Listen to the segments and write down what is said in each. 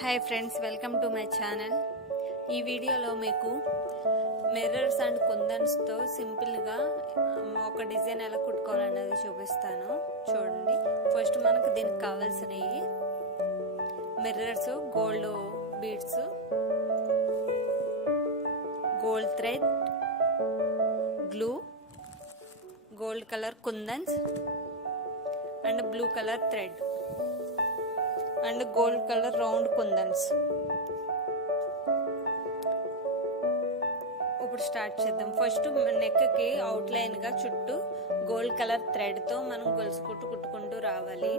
Hi friends, welcome to my channel. ఈ వీడియోలో మీకు మిర్రర్స్ అండ్ కుందన్స్తో సింపుల్గా ఒక డిజైన్ ఎలా కుట్టుకోవాలన్నది చూపిస్తాను. చూడండి, ఫస్ట్ మనకు దీనికి కావాల్సినవి mirrors, gold beads, gold thread, glue, gold colour kundans and blue colour thread and gold colour round kundans. ఇప్పుడు స్టార్ట్ చేద్దాం. ఫస్ట్ నెక్ కి అవుట్ లైన్ గా చుట్టూ గోల్డ్ కలర్ థ్రెడ్ తో మనం గొలుసు కుట్టుకుంటూ రావాలి.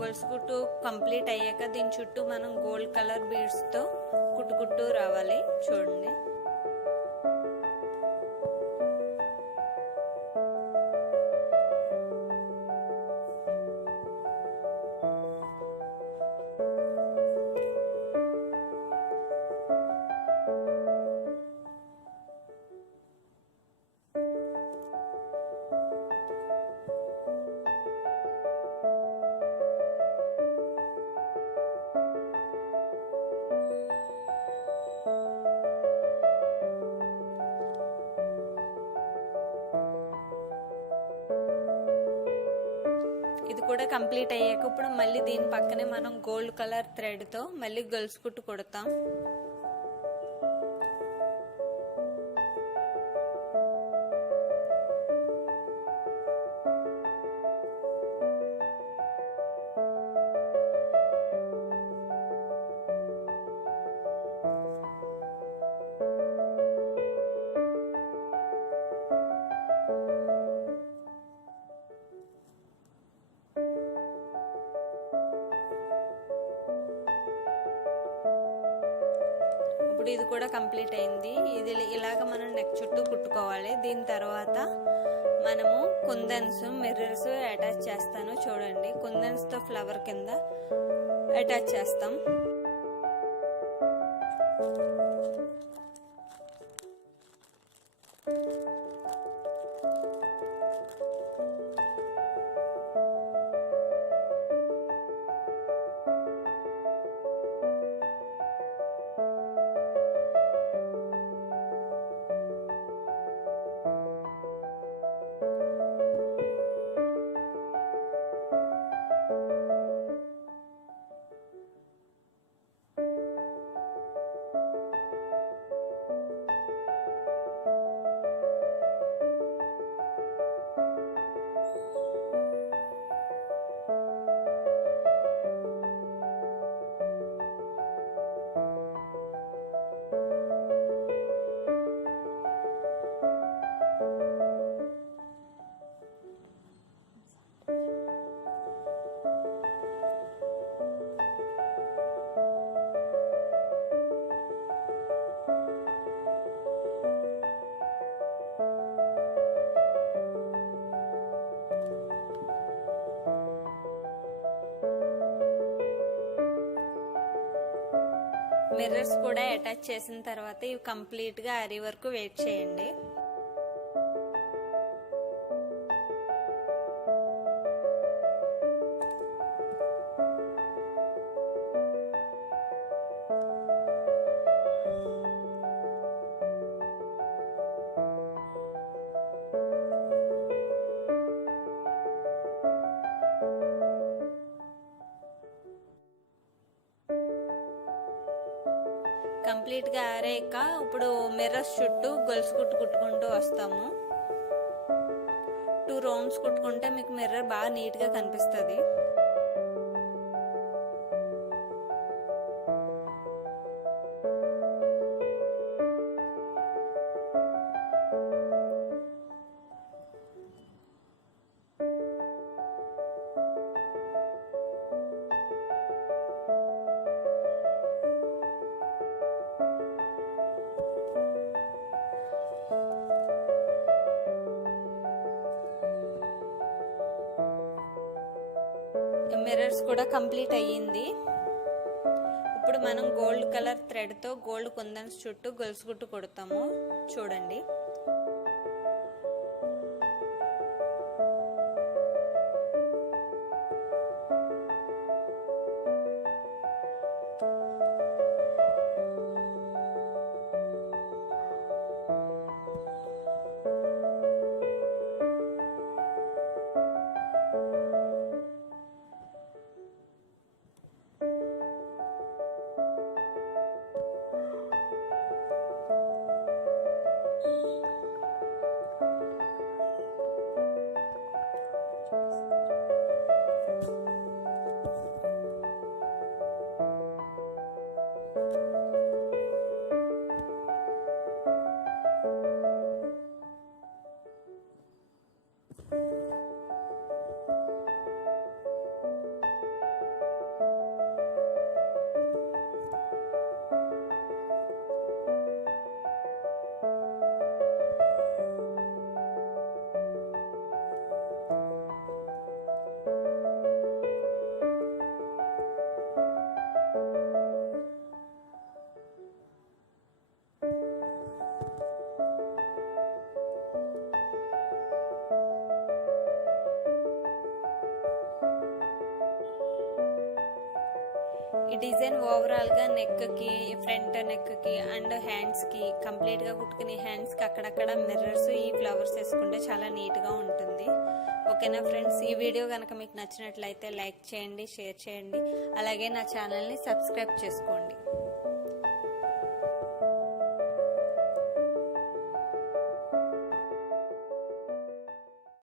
గొలుసు కుట్టు కంప్లీట్ అయ్యాక దీని చుట్టూ మనం గోల్డ్ కలర్ బీడ్స్ తో కుట్టుకుంటూ రావాలి. చూడండి, ఇది కూడా కంప్లీట్ అయ్యాక ఇప్పుడు మళ్ళీ దీని పక్కనే మనం గోల్డ్ కలర్ థ్రెడ్ తో మళ్ళీ గొలుసు కుట్టు కుడతాం. ఇది కూడా కంప్లీట్ అయింది. ఇది ఇలాగ మనం నెక్ చుట్టూ కుట్టుకోవాలి. దీని తర్వాత మనము కుందన్స్, మిర్రర్స్ అటాచ్ చేస్తాను. చూడండి, కుందన్స్ తో ఫ్లవర్ కింద అటాచ్ చేస్తాం. మిర్రర్స్ కూడా అటాచ్ చేసిన తర్వాత ఇవి కంప్లీట్ గా ఆరి వరకు వెయిట్ చేయండి. కంప్లీట్ గా ఆరాక ఇప్పుడు మిర్రర్స్ చుట్టూ గొలుసు కుట్టుకుంటూ వస్తాము. 2 రౌండ్స్ కుట్టుకుంటే మీకు మిర్రర్ బాగా నీట్ గా కనిపిస్తుంది. మిర్రర్స్ కూడా కంప్లీట్ అయ్యింది. ఇప్పుడు మనం గోల్డ్ కలర్ థ్రెడ్తో గోల్డ్ కుందన్స్ చుట్టూ గొలుసు గుట్టు కొడతాము. చూడండి. ఈ డిజైన్ ఓవరాల్ గా నెక్ కి, ఫ్రంట్ నెక్ కి అండ్ హ్యాండ్స్ కి కంప్లీట్ గా కుట్టుకుని హ్యాండ్స్ కి అక్కడక్కడ మిర్రర్స్ ఈ ఫ్లవర్స్ వేసుకుంటే చాలా నీట్ గా ఉంటుంది. ఓకేనా ఫ్రెండ్స్, ఈ వీడియో కనుక మీకు నచ్చినట్లయితే లైక్ చేయండి, షేర్ చేయండి, అలాగే నా ఛానల్ ని సబ్స్క్రైబ్ చేసుకోండి.